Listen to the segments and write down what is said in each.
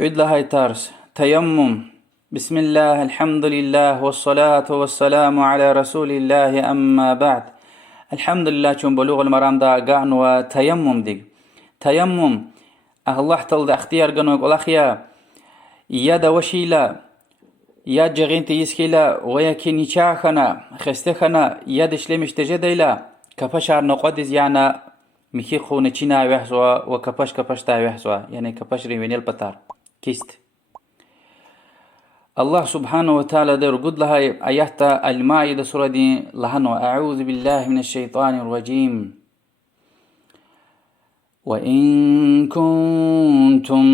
كعد لهاي تارس تيمم. بسم الله، الحمد لله، والصلاة والسلام على رسول الله، أما بعد. الحمد لله چون بلوغ المرام دا قعن وتيمم دي تيمم الله تل دا اختيار قنوك والأخيا يا دا وشيلا يا جغين تيسكيلا ويكي نيشاخنا خستخنا يا دشلمش تجديلا كفشار نقدس يعني ميكي خونة چينا وحزوا وكفش تا وحزوا يعني كفش ريوينيل بطار كيست. الله سبحانه وتعالى در قد لها آيات المائدة سورة دي لهنو أعوذ بالله من الشيطان الرجيم. وإن كنتم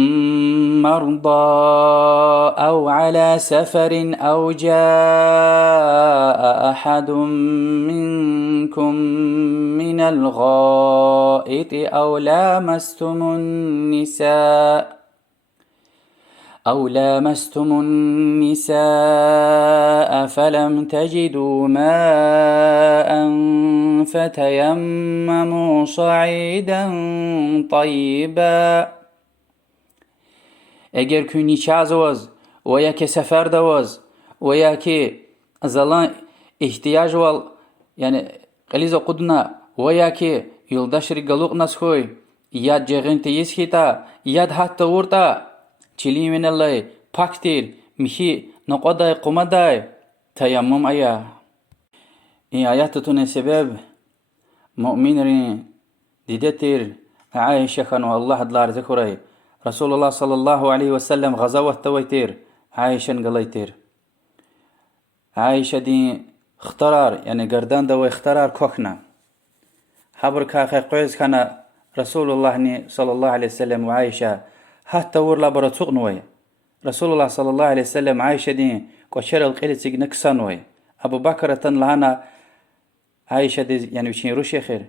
مرضى أو على سفر أو جاء أحد منكم من الغائط أو لامستم النساء فلم تجدوا ماء فتيمموا صعيدا طيبا. اگر که نیچاز واز و یا که سفر دواز و یا که زلان احتیاج وال یعنی قلیزا قدنا و یا که یلداشری گلوق نسخوی یاد جغین تیسکیتا یاد حتی ورتا چلی من الله پاکتیر میشی نقدای قمدای تیمم ایا. این آیاتتون سبب مؤمنین دیدتیر عایشه خانو الله دلار ذکرای رسول الله صلى الله عليه وسلم غزوة تويتير عايشة قليتير عايشة دي اخترار يعني قردان دو اخترار كوخنا حبر كاخي قويز كان رسول الله صلى الله عليه وسلم وعايشة حتى ورلا براتوق نوي رسول الله صلى الله عليه وسلم عايشة دي قشر القيلتك نكسانوي أبو بكر تنلهانا عايشة دي يعني بشين روشي خير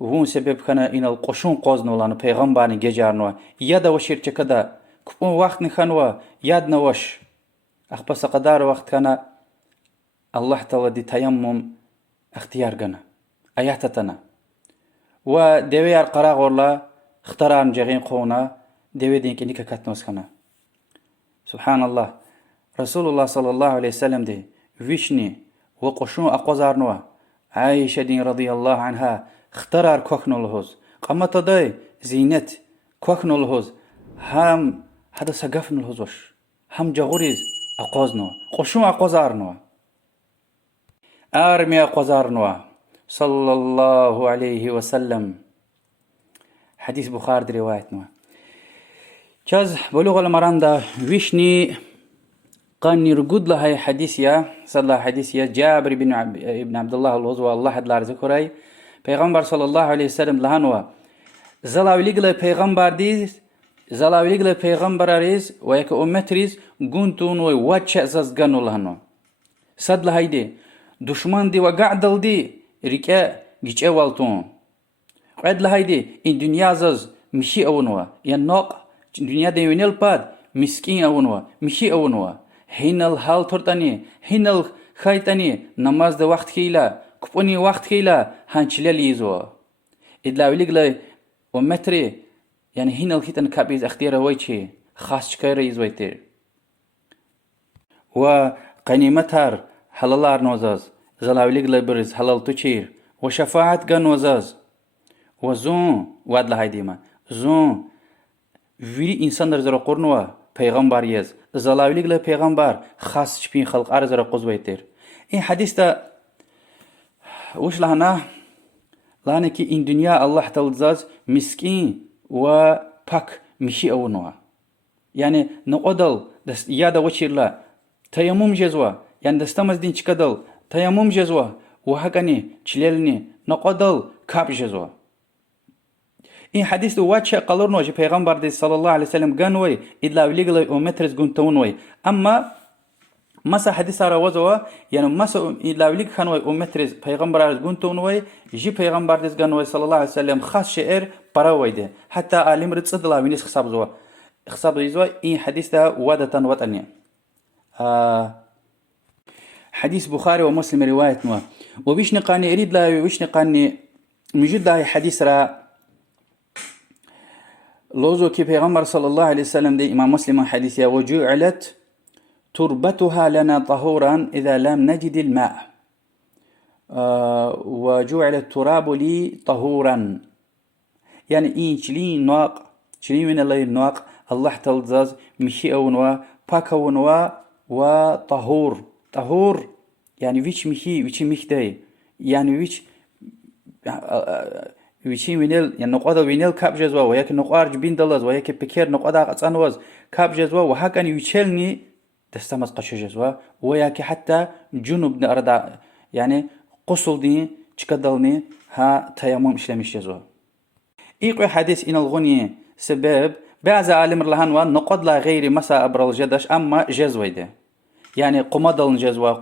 وهون سبب كان إن القشون قوزنو لانو پیغمبرني گجارنو ياد وشير چكدا كپون وقت نخانوا ياد نوش أخبص قدار وقت كان الله تعالى دي تيمم اختيار قنا آياتتنا ودويار قراغ والله اختران جغين قونا دوي دينك نيكا كاتنوس كنا. سبحان الله. رسول الله صلى الله عليه وسلم دي ويشني وقشون أقوزارنوا عائشة دين رضي الله عنها اخترار كوخنو لهوز قمت داي زينت كوخنو لهوز هم هذا سقفنو لهوزوش هم جغوريز أقوزنو قشون أقوزارنوا آرمي أقوزارنوا صلى الله عليه وسلم. حديث بخار دي روايتنا كاز بلوغ المرام دا ويشني قان يرقود لها حديثيا صلى حديثيا جابر بن عبد الله الوزوى الله دلار ذكري پیغمبر صلى الله عليه وسلم لهانوا زلاولیگل پیغمبر دیز زلاولیگل پیغمبر ریز و یک امت ریز گونتون و وچ از گنو لهانوا صد لهایدی دشمن دی و قعدل دی ریکه گیچه والتون قعد لهایدی این دنیا زز مشی اونوا یا ناق دنیا دیوینل پاد مسکین اونوا مشی اونوا هینل حال ترتانی هینل خایتانی نماز د وقت کیلا كبوني وقت كيلا هانشلال يزوا إدلاوليك لا ومتري يعني هنا الكيتن كابيز اختيار ويتشي خاص شكاير يزويتير وقنيمتار حلالار نوزاز زلاوليك لا برز حلال تشير وشفاعت غن وزاز وزون واد لهايديما زون ويري انسان در زرا قرنوا پیغمبر يز زلاوليك لا پیغمبر خاص شبين خلق ارزرا قزويتير. این حديث دا وش لهنا لانه كي إن دنيا الله تلزاز مسكين وباك مشي أونوا يعني نقدل دست يادا وشير لا تيمم جزوا يعني دستمز دين چكدل تيمم جزوا وهكني چليلني نقدل كاب جزوا. این حديث دو واتشا قلرنو جي پیغمبر دي صلى الله عليه وسلم قانوي إدلا وليغل ومترز قنتونوي أما مسا حديث را وزوا يعني مسا لاوليك خانوي امترز پیغمبر از گونتونوي جي پیغمبر دز گانوي صلى الله عليه وسلم خاص شعر براويده حتى عالم رصد لاوينس حساب يزوا این حديث ده ودتن وطني حديث بخاري ومسلم روايه نوا وبيش نقاني اريد لا ويش نقاني موجود ده حديث را لوزو كي پیغمبر صلى الله عليه وسلم دي إمام مسلم حديثيا وجعلت تربتها لنا طهورا إذا لم نجد الماء. وجعل التراب لي طهورا، يعني چلی نواق چلی من الله نواق الله تلزاز مشي أونوا باك أونوا وطهور. طهور يعني ويش مشي ويش مخدي، يعني ويشي وينيل يعني نقادا وينيل كاب جزوا وياك نقار جبين دلز وياك بكير نقادا قصانوز كاب جزوا وهكذا يشلني تستمز قش جزوا وياك حتى جنوب نرد يعني قصل دي تكدلني ها تيمم إسلاميش جزوا. إيقوي حديث إن الغنية سبب بعض عالم الهنوان نقد لا غير مسا أبرل جدش أما جزوي ده، يعني قمدل جزوا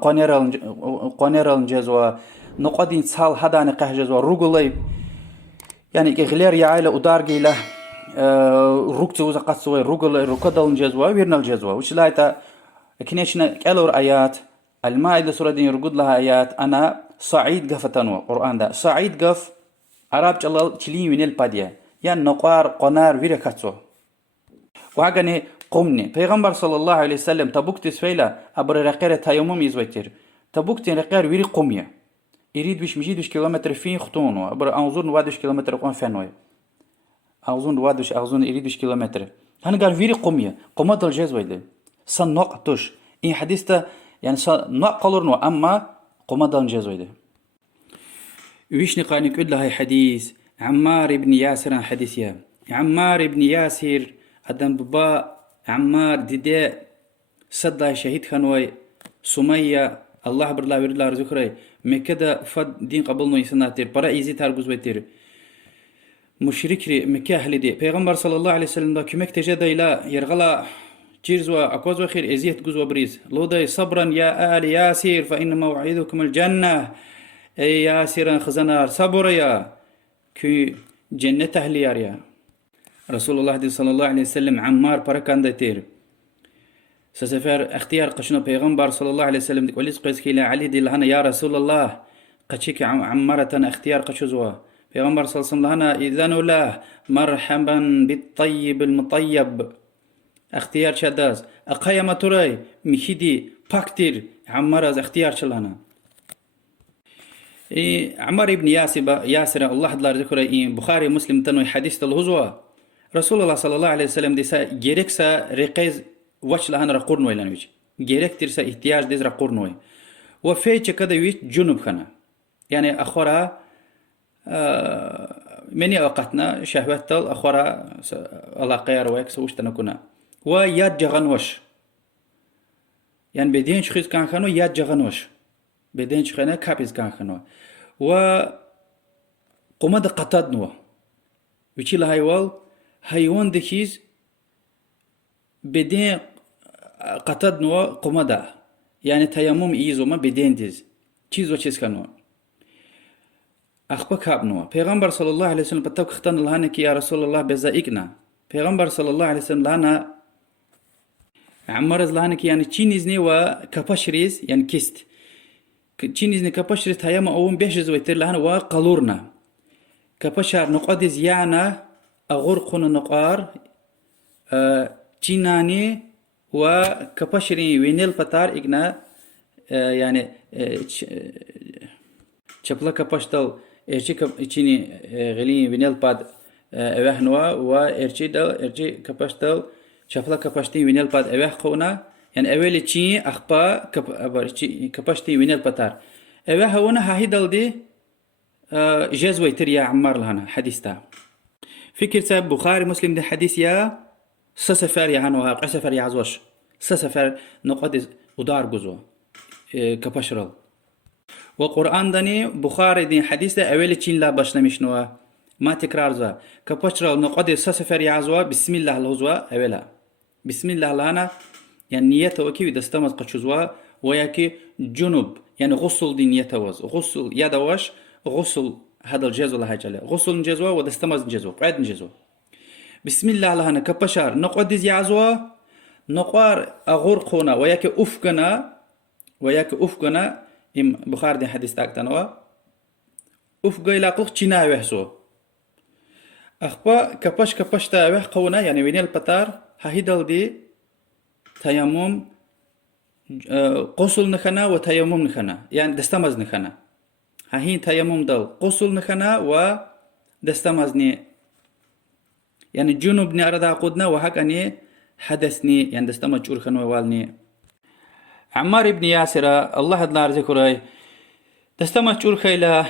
قنيرل جزوا نقدين صال هذا نقه جزوا رجلي يعني غير يعيل ودارجي له ركض وزقت سوي رجل ركضل جزوا ويرنل جزوا وش لا تا كنيشنا كالور آيات المائدة سورة دين رجود لها آيات أنا صعيد قفتنوا قرآن ده صعيد قف عرب جلال تلين وينيل بادية يعني نقار قنار ويركاتسو وهاغني قمني پیغمبر صلى الله عليه وسلم تبوك تسفيلا أبر رقير تيمم يزويتر تبوك تين رقير ويري قمية يريد بيش مجيدوش كيلومتر فين خطونه أبر أنظر نوادوش كيلومتر قوان فانوي أظن يريدوش كيلومتر هن قال ويري قمية قمة الجزوي ده صن نقطش إن حديثة يعني صن نقلرنو أما قمة الجزوي ده ويش نقاني كل هاي حديث عمار بن ياسر حديثيا عمار بن ياسر أدم بابا عمار ديدي صدى شهيد خنوي سمية الله برلا ورلا رزقري مكدا فد دين قبلنا يسناتر برا إيزي تارجوز بيتر مشركري مكاهل دي پیغمبر صلى الله عليه وسلم دا كمك تجدا إلى يرغلا جيرزوا أقوز وخير إزيت جوز وبريز لودي صبرا يا آل ياسر فإن موعدكم الجنة أي ياسر خزنار صبر يا كي جنة أهل يا رسول الله صلى الله عليه وسلم عمار بركان ديتير سسفر اختيار قشنا پیغمبر صلى الله عليه وسلم ديك وليس قيس كيلا علي دي لهنا يا رسول الله قشيك عمارة اختيار قشزوا پیغمبر صلى الله عليه وسلم لهنا إذن له مرحبا بالطيب المطيب اختيار شداز أقايا تراي مشيدي باكتير عمار اختيار شلهنا عمار ابن ياسر الله دلار ذكره بخاري مسلم تنوي حديث الهزوة رسول الله صلى الله عليه وسلم ديسا جيركسا رقيز وش لهن رقورنوي لانويج جيرك ترسا احتياج ديز رقورنوي وفيتش كده ويش جنوب خنا يعني أخورا مني أوقاتنا شهوات تل أخورا الله قيار ويك سوش تنكونا وياد جغنوش يعني بدين شخص كان خانو ياد جغنوش بدين شخنا كابيز كان خانو و قمد قطادنوا وشي لهايوال هايوان دكيز بدين قطادنوا قمدا يعني تيمم إيزو ما بدين ديز چيزو چيز كانوا أخبا كابنوا پیغمبر صلى الله عليه وسلم بتوك اختان لهانك يا رسول الله بزائقنا پیغمبر صلى الله عليه وسلم لهانا عمرز لهانك يعني چينيزني و كپاشريز يعني كيست چينيزني كپاشريز تيمم اوم بيشز ويتر لهانا و قلورنا كپاشار نقادز يعني أغرقون نقار چيناني و كپاشري وينيل پتار إغنا يعني چپلا كپاشتل ارچي چيني غلي وينيل پاد اوهنوا و ارچي كپاشتل چپلا كپاشتي وينيل پاد اوه قونا يعني اولي چي اخبا كپاشتي وينيل پتار اوه هونا هاي دل دي جزوي تريا عمار لهنا حديثتا فكر ساب بخاري مسلم ده حديث يا سسفر يا هنوها قسفر يا عزوش سسفر نقد ودار جزو كبشرل وقرآن دني بخاري دين حديث ده أول تين لا باشلمش نوا ما تكرار زا كبشرل نقد سسفر يا عزوا بسم الله الهزوا أولا بسم الله لهنا يعني نيته وكي دستمز قشزوا وياكي جنوب يعني غسل دين يتوز غسل يدوش غسل هذا الجزء الله جل غسل جزوا ودستمز جزوا قعد جزوا بسم الله لهنا كبشر نقد يعزوا نقار أغرقنا وياك أفقنا إم بخاري حديث تاكتنوا أفقا إلى قلق چنا وحسو أخبا كبش تاوه قونا يعني وين البتار هيدل دي تيمم قصل نخنا وتيمم نخنا يعني دستمز نخنا هين تيمم دل قصل نخنا و دستمزني يعني جنوبني أردا قدنا وهك أني حدثني يعني دستمز جور خنوا والني عمار ابن ياسر الله دلار ذكره دستمز جور خيلا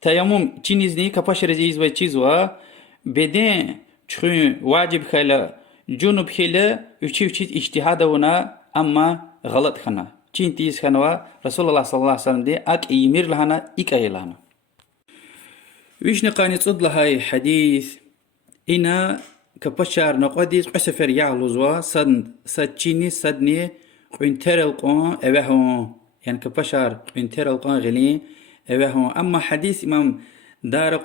تيمم چینیزنی کپاش رزیز و چیزوا بدین چون واجب خیلی جنوب خیلی وچی اجتهاد ونا اما غلط خنا چین تیز خنوا رسول الله صلی الله علیه وسلم دی اک ایمیر لهنا ایک ایلهنا ویش نقانی صد لهای حدیث اینا كبشار نقديس قسفر يعلوزوا صد چيني صدني قنتر القون اوهو يعني كبشار قنتر القون غلي اوهو اما حديث امام دار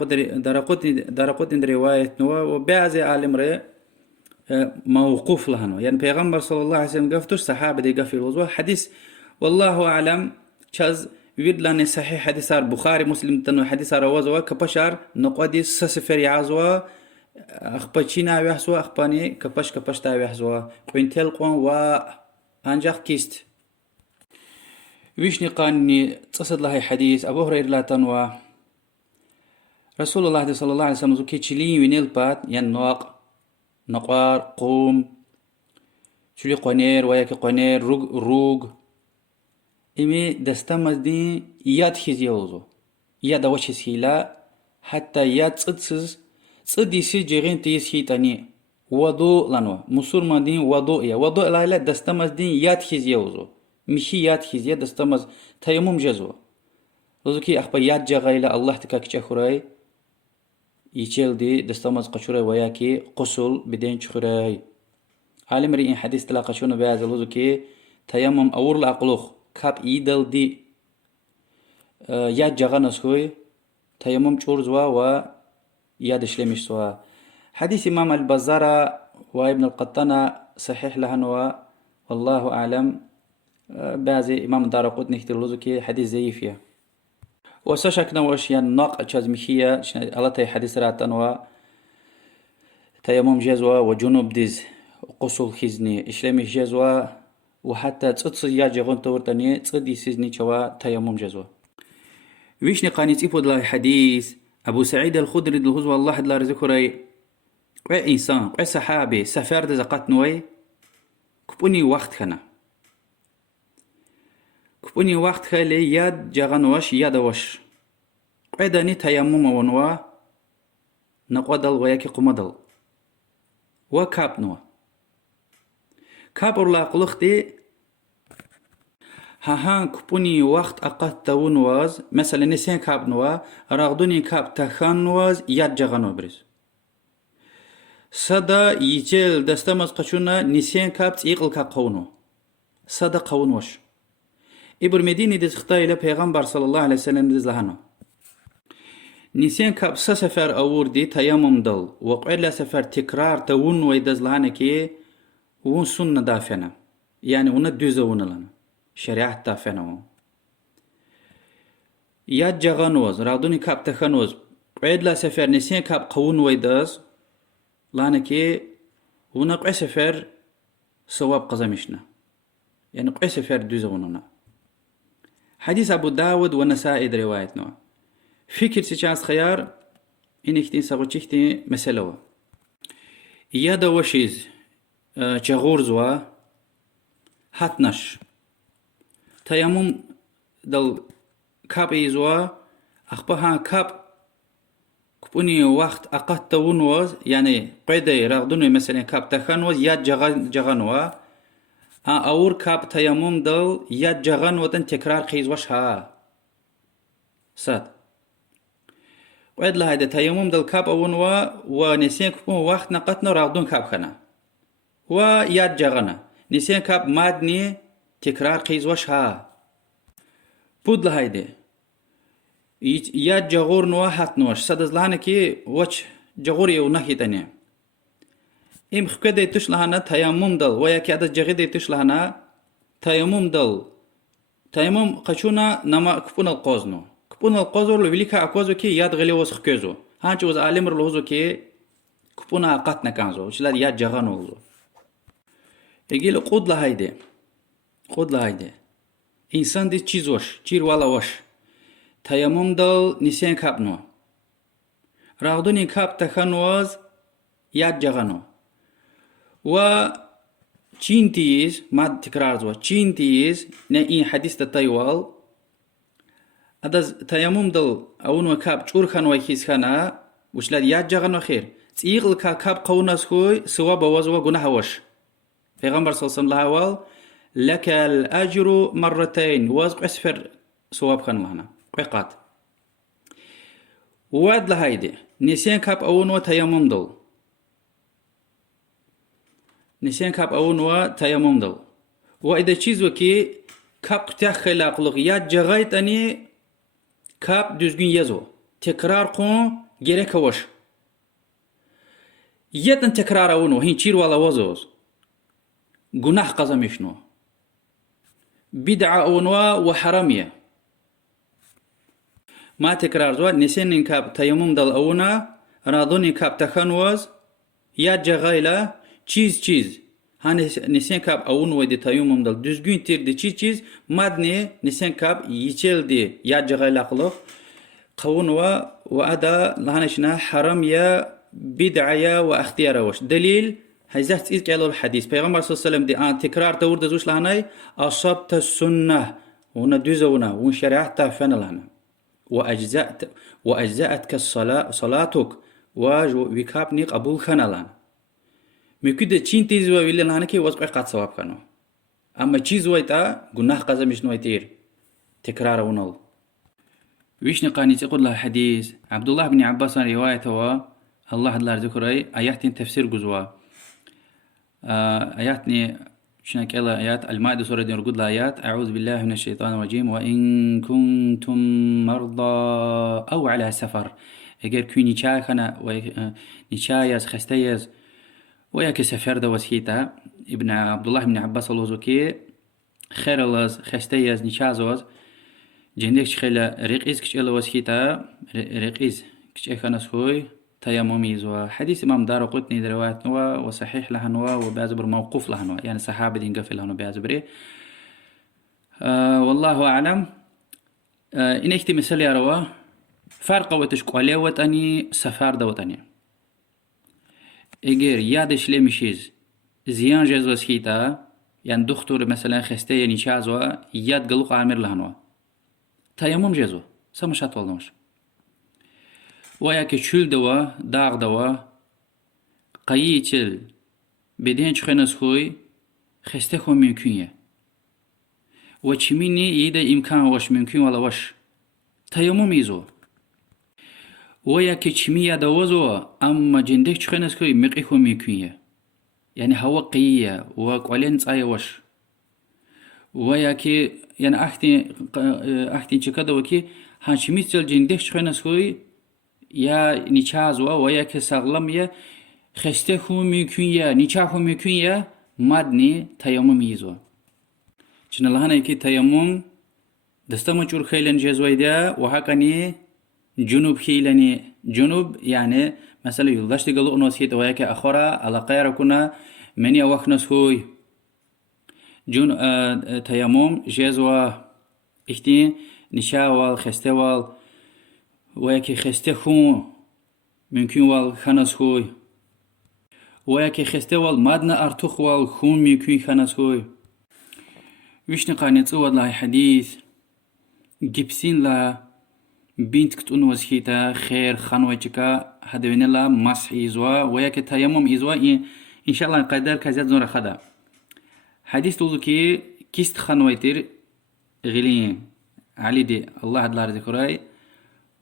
قطني رواية نوا وبعض عالم ري موقوف لهنو يعني پیغمبر صلى الله عليه وسلم قفتوش صحابة دي قفل وزوا حديث والله أعلم چاز ويد لاني صحيح حديثار بخاري مسلم تنو حديثار وزوا كبشار نقديس سسفر يعزوا أخبتشينا ويحسوا أخباني كبش تا ويحسوا قنتل قوان و أنجاق كيست ويش نقاني تصد لهي حديث أبو هريرة لا تنوى رسول الله صلى الله عليه وسلم زكي تشلين وينيل بات ين نقار قوم شلي قنير وياك قنير روغ إمي دستمز دين ياد خيزيوزو ياد وشيس هيلا حتى ياد صدسز صديسي جيغين تيس هيتاني وضوء لانوا مسلمان دين وضوء لا دستمز دين ياد خيزيوزو مشي ياد خيزيا دستمز تيمم جزو لذلك أخبر ياد جغايلا الله تكاك چخوراي يچيل دي دستمز قشوراي وياكي قصول بدين چخوراي عالم رئين حديث تلاقى شونو بهذا لذلك تيمم أور لأقلوخ كاب إيدل دي ياد جغانس خوي تيمم چورزوا و ياد شلمش سوا حديث إمام البزارة وابن القطانة صحيح لهنوا والله أعلم بعض إمام دار قطني كتير لذلك حديث زيفية وسشكنا وش يعني ناق أشازمخية على حديث راتنوا تيمم جزوا وجنوب ديز قصول خزني إشلمش جزوا وحتى تصد يا جغون تورتني تصد يسيزني شوا تيمم جزوا ويش نقاني تيبود لا حديث أبو سعيد الخدري الهزوى الله لا ذكري قوي إنسان قوي صحابي سفر دزقات نوي كبوني وقت خنا كبوني وقت خلي ياد جغنوش يادوش قوي داني تيمم ونوا نقودل وياكي قمدل وكاب نوا كابر لا قلختي ها كبوني وقت أقات تون واز مثلا نسين كاب نوا راغدوني كاب تخان واز ياد جغنو بريز صدا يجيل دستمز قشونا نسين كاب تيقل كاقونو صدا قون وش إبر مدينة ديز خطاي لبيغمبر صلى الله عليه وسلم ديز لهانو نسين كاب سفر أور دي تيامم دل وقعد سفر تكرار تون ويدز لهانكي ون سنة دافنا يعني ون دوزة ون لنا شريعة دافنا ياد جغانوز راغدوني كاب تخانوز قعد سفر نسين كاب قون ويدز لانكي هنا قوي سفر صواب قزمشنا يعني قوي سفر دوزوننا حديث أبو داود والنسائي روايتنا فكر سيشانس خيار إنك ساقوشيكتي مسألة يادا وشيز چغورزوا هاتنش تيمم دل كاب إيزوا أخبها كاب كبوني وقت أقات تون وز يعني قيدة راغدوني مثلا كاب تخان وز ياد جغانوا أور كاب تيمم دل ياد جغان ودن تكرار خيز وش ها ساد ويد لهذا تيمم دل كاب أونوا ونسين كبون وقت نقطنا راغدون كاب خنا وياد جغانا نسين كاب مادني تكرار خيز وش ها بود لهذا ياد جغور نوا هات نوش سادز لهانا كي وش جغور يو نحي تانيا إم خكده يتش لهانا تيمم دل ويا كي عدد جغيده يتش لهانا تيمم دل تيمم قشونا نما كبون القوزنو كبون القوزو لوليكا أقوزو كي ياد غلي وس خكوزو هانچ وز عالم رلوزو كي كبونا قاتنا كانزو وشلا يا جغانوزو يجيل قود لهايدي قود لهايدي إنسان دي چيز وش چير والا وش تيمم دل نسيان كابنو راغدوني كاب تخنوز يا جغانو و چين تيز ما تكرار زوا چين تيز نا این حديث تطيوال ادز تيمم دل اونو كاب چور خانو خيس خانا وشلاد يا جغانو خير تيغل كاب قوناس خوي سوا بوازوا گناه وش پیغمبر صلی الله علیه و آله لك الأجر مرتين واز أسفر صواب خان معنا قيقات واد لهايدي نسيان كاب أون وتيمم دل نسيان كاب أون وتيمم دل وإذا چیز وكي كاب تخلا قلق يا جغايت أني كاب düzgün يزو تكرار قون gerek وش يتن تكرار أونو هين چير والا وزوز گناه قزمشنو بدعة أونوا وحرامية ما تكرار زوا نسين كاب تيمم دل أونا راضوني كاب تخنوز يا جغايلا چيز هان نسين كاب أون ودي تيمم دل düzgün تير دي چيز مادني نسين كاب يچل دي يا جغايلا قلق قونوا وأدا لهانشنا حرامية بدعة واختيار وش دليل هزات إذ قالوا الحديث پیغمبر صلى الله عليه وسلم دي تكرار تورد زوش لهناي أصبت السنة ونا دوزونا ون شريعت فن لهنا وأجزأتك صلاتك وكابني قبول خنا لهنا مكده چين تيز ويلي لهنا كي وزقع قد ثواب خنو أما چيز ويتا گناه قزمش نويتير تكرار ونال ويش نقاني تقول له حديث عبد الله بن عباس روايته الله دلار ذكري آياتين تفسير جزوا آياتني شنو كلا آيات المائدة سورة دي رقود آيات أعوذ بالله من الشيطان الرجيم وإن كنتم مرضى أو على سفر اگر كوي نيشا خنا نيشايز خستيز وياك سفر دا وسيتا ابن عبد الله بن عباس الوزوكي خير الله خستيز نيشازوز جندك خيلا رقيز كشيلا وسيتا رقيز كش خنا سوي تيممي زوا حديث إمام دارقطني روايات نوا وصحيح لها نوا وبيعتبر موقوف لها نوا يعني صحابة دين قفل لها بيعتبره والله أعلم إن اختي مثال يا روا فرق وتشكوالي وتاني سفار دوتاني إجر يادش لمشيز زيان جزو سكيتا يعني دكتور مثلا خستي يعني شازوا ياد قلوق عامر لها نوا تيمم جزو سمشات والنوش ويا كشول دوا داغ دوا قيتل بدين شخنس خوي خستخو ممكنية وچميني يدا إمكان وش ممكن ولا وش تيمم يزو ويا كچمية دوزو أما جندك شخنس خوي مقيخو ممكنية يعني هوا قيية وقولين تاي وش ويا كي يعني أختي چكدا وكي هانشميتل جندك شخنس خوي يا نيشازوا ويا كسغلم يا خستخو ممكن يا نيشاخو ممكن يا مادني تيمم يزو چن لهنا يكي تيمم دستمو چور خيلن جزويدا وهكني جنوب خيلني جنوب يعني مثلا يلدشت قالو نوسيت ويا كاخرى على قير كنا مني وخنس هوي جن تيمم جزوا اختي نيشاوال خستوال وياكي خستخو ممكن وال خنس خوي وياكي خستوال مادنا ارتخ وال خون ممكن خنس خوي ويش نقانيت والله حديث جبسين لا بنت كتون وزهيتا خير خانوجكا هدوين لا مسح يزوا وياكي تيمم يزوا ان شاء الله قدر كزياد زور خدا حديث تقولكي كيست خانويتر غلين علي دي الله دلار ذكراي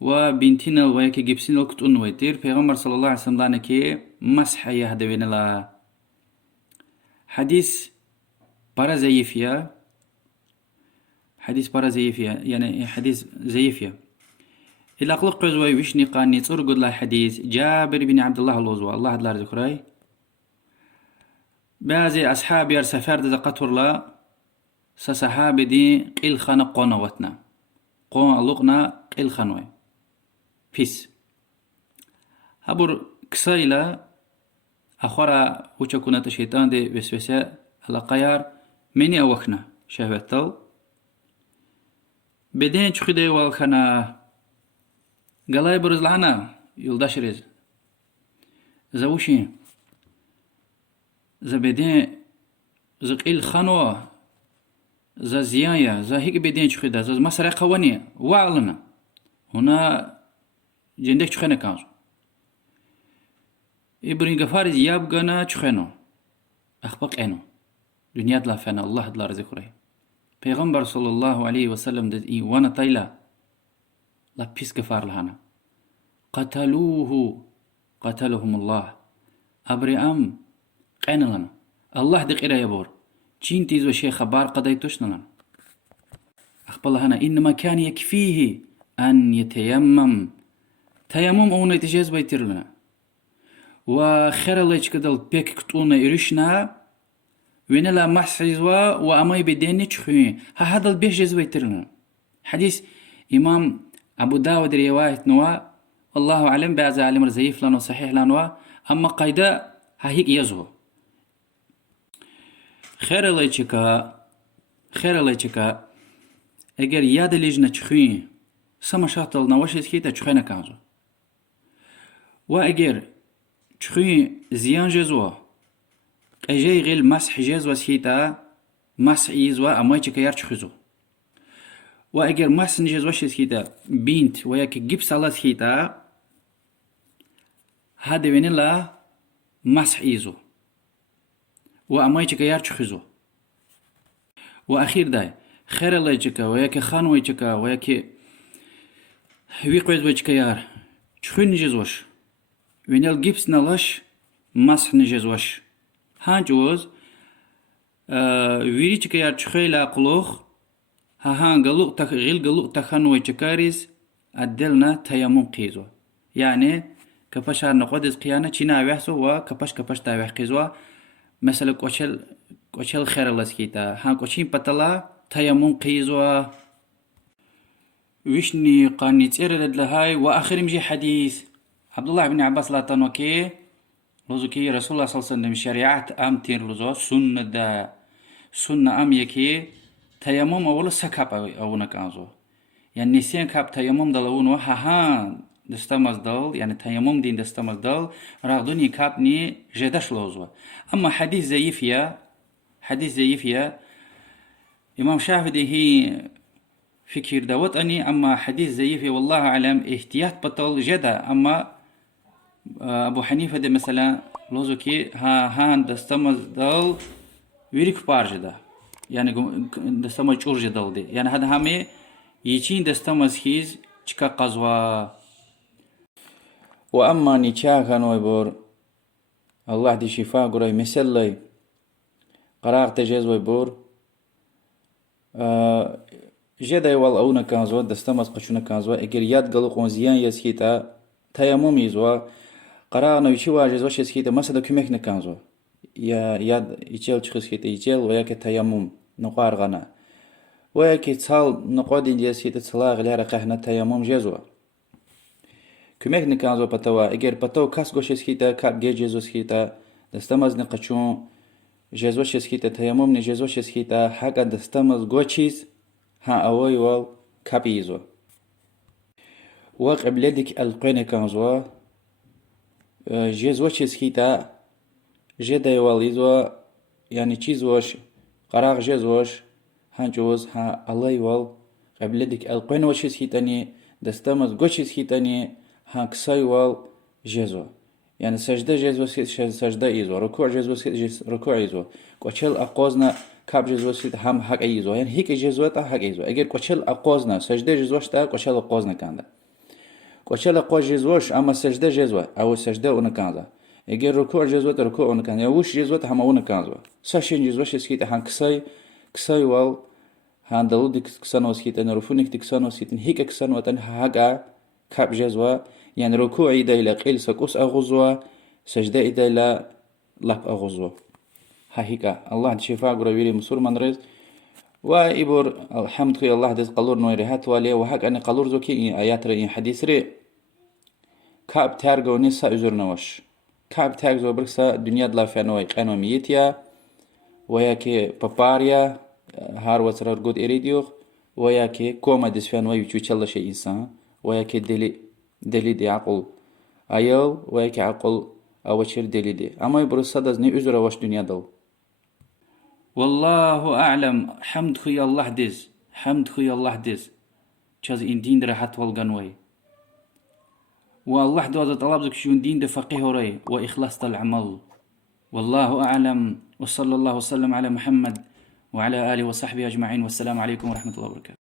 وبنتنا وياك جبسين وقت أنويتير پیغمبر صلى الله عليه وسلم دانا كي مسح يهدوين لا حديث برا زيفيا يعني حديث زيفيا إلا قلق قزوي ويش نقاني تصور قد لا حديث جابر بن عبد الله الوزوى الله دلار ذكراي بعضي أصحاب يار سفر دا قطر لا سصحاب دي قيل خانا قونا وطنا قونا لقنا قيل خانوي بيس هبر كسايلا أخورا وچا كونت الشيطان دي وسوسة على قيار مني أوخنا شهوتل بدين چخده والخنا قلاي برز لعنا يلدش رز زوشي زبدين زقيل خانوا ز زيايا ز هيك بدين چخده ز مسرع قواني وعلنا هنا جندك چخنا كانزو إبرين غفارز يابغنا چخنو أخبق إنو دنيا دلا فنا الله دلا رزقه پیغمبر صلى الله عليه وسلم دد إي وانا تايلا لا بيس غفار لهنا قتلهم الله أبري أم قين لنا الله دقيرا يبور چين تيزو شيخ بار قضيتوش لنا أخبر هنا إنما كان يكفيه أن يتيمم تيمم أو نتجاز بيتر لنا وخير الله يشكدل بيك كتونا إرشنا وينلا محسيزوا وأماي بديني تشخوين هذا البيش جزوي ترنا حديث إمام أبو داود رواية نوا والله أعلم بعض عالم رزيف لنا صحيح لنا أما قايدة هيك يزهو خير الله يشكا اگر ياد لجنة تشخوين سما شاطل نواشي سكيتا تشخينا كانزو وأجر تشخوين زيان جزوا أجي غير مسح جزوا سكيتا مسح يزوا أماي تشكيار تشخزو وأجر مسح جزوا سكيتا بنت وياك جبس الله سكيتا هذا وين لا مسح يزو وأماي تشكيار تشخزو وأخير داي خير الله يجكا وياك خان ويجكا وياك ويقوز ويجكيار تشخين جزوش وين الجبس نلاش مسح نجزوش هانجوز ويري تشكيار تشخيلا قلوخ هان قلوق غيل قلوق تخنوي تشكاريز أدلنا تيمم قيزو يعني كبشار نقودز قيانا چينا ويحسو وكبش تاويح قيزو مثلا قوشل خير الله سكيتا هان قوشين بطلا تيمم قيزو ويشني قاني تيرد لهاي وآخر مجي حديث عبد الله بن عباس لا تنوكي لوزكي رسول الله صلى الله عليه وسلم شريعة أم تير لوزو سنة أم يكي تيمم أول سكاب أو نكانزو يعني نسيان كاب تيمم دلون وهان دستمز دل يعني تيمم دين دستمز دل راغدوني كابني جدش لوزو أما حديث زيفيا إمام شافعي هي فكر دوت أني أما حديث زيفي والله أعلم احتياط بطل جدا أما أبو حنيفة ده مثلا لوزوكي هان دستمز دل ويريك بار جدا يعني دستمز چور جدل دي يعني هذا همي يچين دستمز هيز چكا قزوا وأما نيچاها نويبور الله دي شفاء قرأي مثل قراغ تجاز ويبور جدا يوال أونا كانزوا دستمز قشونا كانزوا اگر ياد قلقون زيان يسكيتا تيمم يزوا قراغنا يشي واجز وش يسكيتا مسدا كمك نكانزوا ياد يجيل چخسكيتا يجيل وياك تيمم نقار غنا وياك تصال نقودين يسكيتا تصلاغ لها قهنا تيمم جزوا كمك نكانزوا بتوا اگر بتوا كاس goش يسكيتا كاب جي جزوا سكيتا دستمز نقشون جزوا يسكيتا تيمم نجزوا يسكيتا حقا دستمز gochis ها أوي وال كابيزو وقبلدك القين كانزوا جزوش سكيتا جدا يواليزوا يعني تشيزوش قراغ جزوش هانجوز ها الله وال قبلدك القين وش سكيتاني دستمز غوش سكيتاني ها كساي وال جزوا يعني سجدة جزوا سجدة إيزوا ركوع جزوا ركوع إيزوا قوشل أقوزنا كاب جزوة هم حق أيزو يعني هيك جزوة تا حق أيزو أجر قشل أقوزنا سجدة جزوش تا قشل أقوزنا كاندا قشل أقوز جزوش أما سجدة جزوة أو سجدة أون كاندا أجر ركوع جزوة ركوع أون كاندا يوش جزوة هم أون كاندا ساشين جزوش سكيت هان كساي وال هان دلودك كسانو سكيت أن رفونك تكسانو سكيت هيك كسانو تن حقا كاب جزوة يعني ركوع إذا إلى قيل سكوس أغزوة سجدة إذا إلى لب أغزوة هيكا الله شفاء قرويري مسور منرز وإبور الحمد لله الله دز قلور نويري هات والي وحق أن قلور زوكي آيات رأي حديث ري كاب تارجو نسا أزرنوش كاب تارجو بركسا دنيا دلا فانوي قانو ميتيا وياكي باباريا هار وترار قد إريديوخ وياكي كوما ديس فانوي بيشو تشلش إنسان وياكي دلي دي عقل أيو وياكي عقل أوشير دلي دي أما يبرسا دزني أزر وش دنيا دل والله أعلم حمد خوي الله ديز حمد خوي الله ديز چاز إن دين در حت والغنوي والله دوازة طلابزك شون دين ده فقيه وري وإخلاص العمل والله أعلم وصلى الله وسلم على محمد وعلى آله وصحبه أجمعين والسلام عليكم ورحمة الله وبركاته.